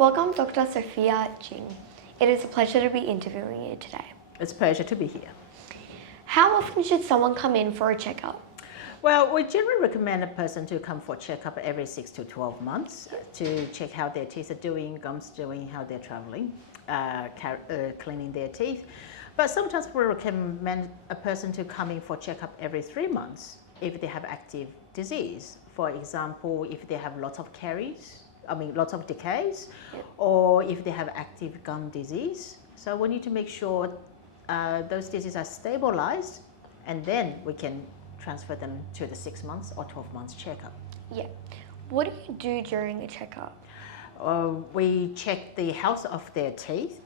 Welcome, Dr. Sophia Jing. It is a pleasure to be interviewing you today. It's a pleasure to be here. How often should someone come in for a checkup? Well, we generally recommend a person to come for a checkup every 6 to 12 months to check how their teeth are doing, gums doing, how they're traveling, cleaning their teeth. But sometimes we recommend a person to come in for a checkup every 3 months if they have active disease. For example, if they have lots of lots of decays, or if they have active gum disease. So we need to make sure those diseases are stabilized, and then we can transfer them to the 6 months or 12 months checkup. Yeah. What do you do during a checkup? We check the health of their teeth,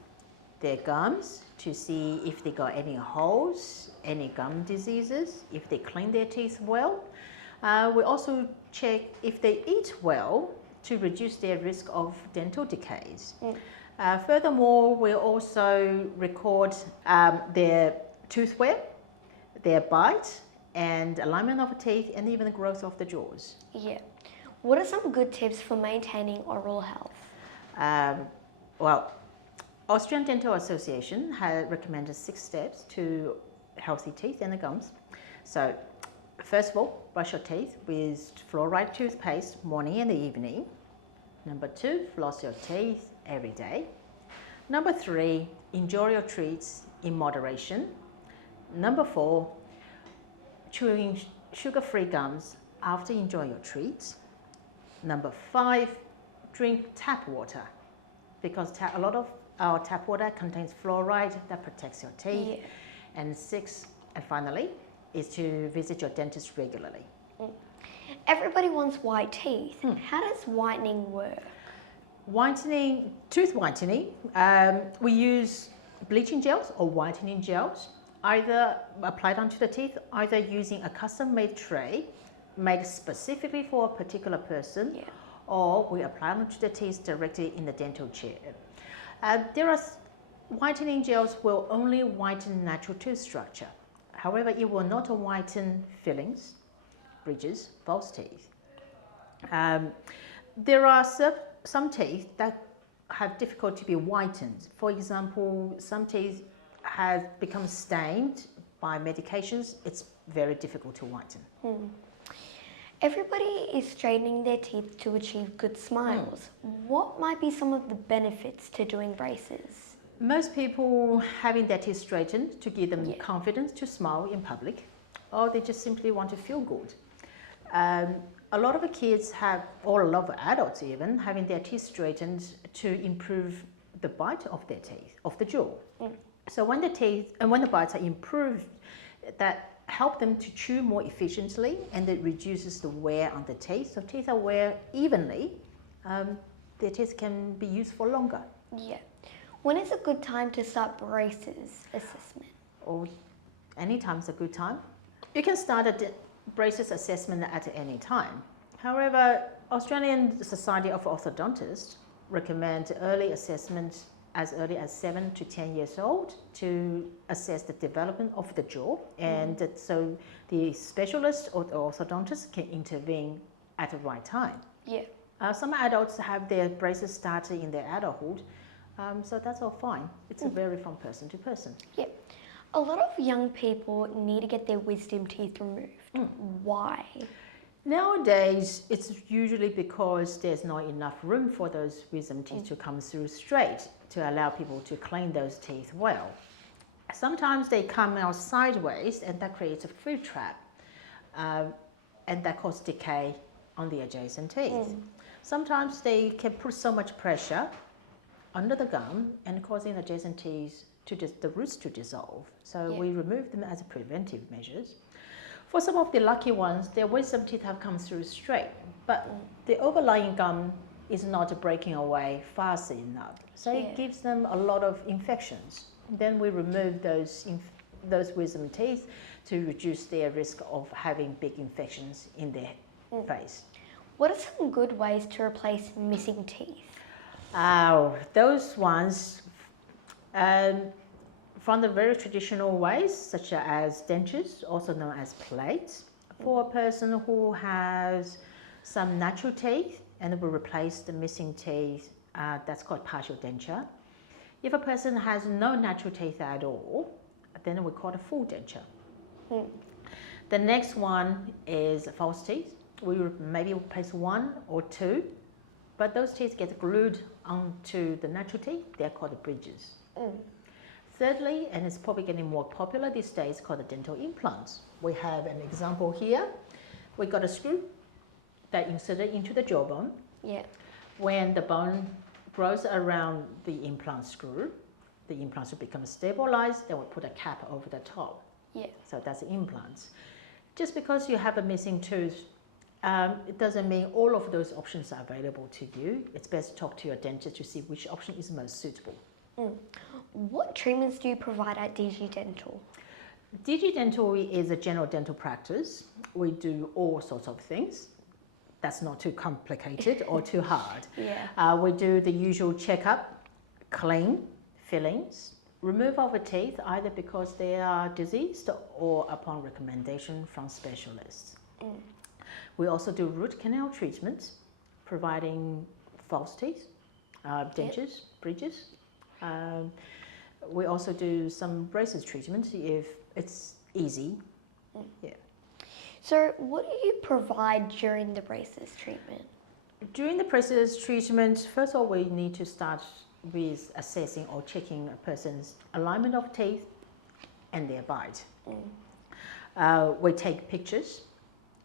their gums, to see if they got any holes, any gum diseases, if they clean their teeth well. We also check if they eat well to reduce their risk of dental decays. Furthermore, we also record their tooth wear, their bite, and alignment of the teeth, and even the growth of the jaws. Yeah. What are some good tips for maintaining oral health? Well, Australian Dental Association has recommended 6 steps to healthy teeth and the gums. So, first of all, brush your teeth with fluoride toothpaste morning and evening. Number 2, floss your teeth every day. Number 3, enjoy your treats in moderation. Number 4, chewing sugar-free gums after enjoying your treats. Number 5, drink tap water, because a lot of our tap water contains fluoride that protects your teeth. Yeah. And 6, and finally, is to visit your dentist regularly. Everybody wants white teeth. How does whitening work? Whitening, tooth whitening, we use bleaching gels or whitening gels, either applied onto the teeth, either using a custom-made tray made specifically for a particular person, or we apply onto the teeth directly in the dental chair. Whitening gels will only whiten natural tooth structure. However, it will not whiten fillings, bridges, false teeth. There are some teeth that have difficulty to be whitened. For example, some teeth have become stained by medications. It's very difficult to whiten. Everybody is straightening their teeth to achieve good smiles. What might be some of the benefits to doing braces? Most people having their teeth straightened to give them confidence to smile in public, or they just simply want to feel good. A lot of the kids or a lot of adults even, having their teeth straightened to improve the bite of their teeth, of the jaw. So when the bites are improved, that help them to chew more efficiently, and it reduces the wear on the teeth. So teeth are wear evenly, their teeth can be used for longer. Yeah. When is a good time to start braces assessment? Or any time's a good time. You can start a braces assessment at any time. However, Australian Society of Orthodontists recommend early assessment as early as 7 to 10 years old to assess the development of the jaw, and so the specialist or the orthodontist can intervene at the right time. Yeah. Some adults have their braces started in their adulthood, so that's all fine. It's vary from person to person. Yeah. A lot of young people need to get their wisdom teeth removed. Why? Nowadays, it's usually because there's not enough room for those wisdom teeth to come through straight to allow people to clean those teeth well. Sometimes they come out sideways, and that creates a food trap, and that causes decay on the adjacent teeth. Sometimes they can put so much pressure under the gum and causing adjacent teeth the roots to dissolve. So we remove them as preventive measures. For some of the lucky ones, their wisdom teeth have come through straight, but the overlying gum is not breaking away fast enough. So it gives them a lot of infections. Then we remove those wisdom teeth to reduce their risk of having big infections in their face. What are some good ways to replace missing teeth? Those ones, from the very traditional ways, such as dentures, also known as plates, for a person who has some natural teeth and will replace the missing teeth That's called partial denture. If a person has no natural teeth at all, then we call it full denture. The next one is false teeth. We will maybe replace one or two, but those teeth get glued onto the natural teeth. They're called bridges. Thirdly, and it's probably getting more popular these days, called the dental implants. We have an example here. We got a screw that inserted into the jawbone. Yeah. When the bone grows around the implant screw, the implants will become stabilized. Then we put a cap over the top. Yeah. So that's implants. Just because you have a missing tooth, it doesn't mean all of those options are available to you. It's best to talk to your dentist to see which option is most suitable. What treatments do you provide at DG Dental? DG Dental is a general dental practice. We do all sorts of things. That's not too complicated or too hard. Yeah. We do the usual checkup, clean, fillings, remove of the teeth either because they are diseased or upon recommendation from specialists. We also do root canal treatments, providing false teeth, dentures, bridges. We also do some braces treatment if it's easy. Yeah. So what do you provide during the braces treatment? During the braces treatment, first of all, we need to start with assessing or checking a person's alignment of teeth and their bite. We take pictures,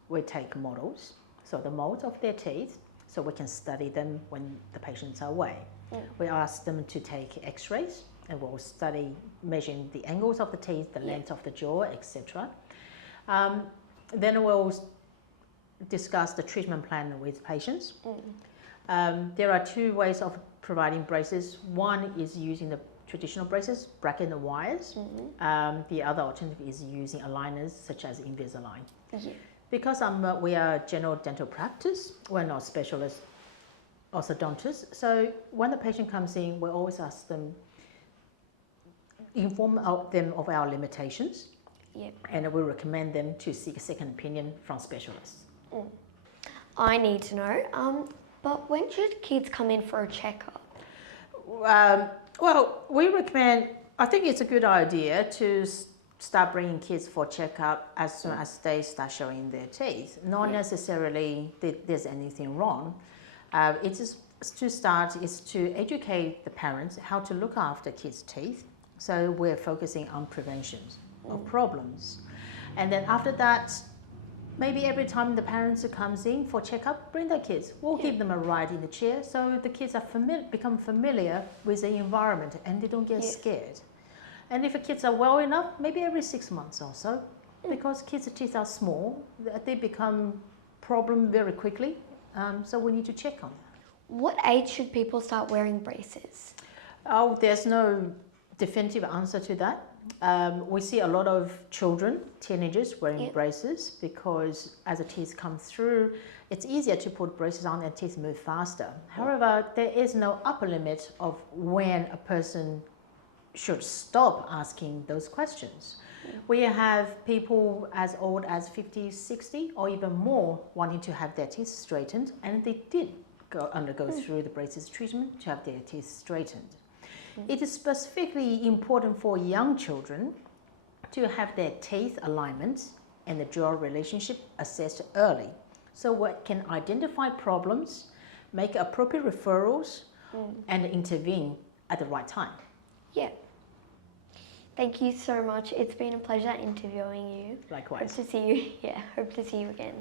we take models, so the molds of their teeth, so we can study them when the patients are away. We ask them to take x-rays and we'll study measuring the angles of the teeth, the length of the jaw, etc. Then we'll discuss the treatment plan with patients. There are two ways of providing braces. One is using the traditional braces, bracket and wires. The other alternative is using aligners such as Invisalign. Because we are a general dental practice, we're not specialists, orthodontists. So when the patient comes in, we always ask them, inform them of our limitations. And we recommend them to seek a second opinion from specialists. I need to know, but when should kids come in for a checkup? Well, we recommend, I think it's a good idea to start bringing kids for checkup as soon as they start showing their teeth. Not necessarily that there's anything wrong. It is to educate the parents how to look after kids' teeth. So we're focusing on prevention of problems. And then after that, maybe every time the parents comes in for checkup, bring their kids. We'll give them a ride in the chair so the kids are become familiar with the environment and they don't get scared. And if the kids are well enough, maybe every 6 months or so, because kids' teeth are small, they become problem very quickly. So we need to check on that. What age should people start wearing braces? Oh, there's no definitive answer to that. We see a lot of children, teenagers wearing braces because as the teeth come through, it's easier to put braces on and teeth move faster. However, there is no upper limit of when a person should stop asking those questions. We have people as old as 50, 60 or even more wanting to have their teeth straightened, and they did undergo through the braces treatment to have their teeth straightened. It is specifically important for young children to have their teeth alignment and the jaw relationship assessed early, so we can identify problems, make appropriate referrals, and intervene at the right time. Thank you so much. It's been a pleasure interviewing you. Likewise. Hope to see you again.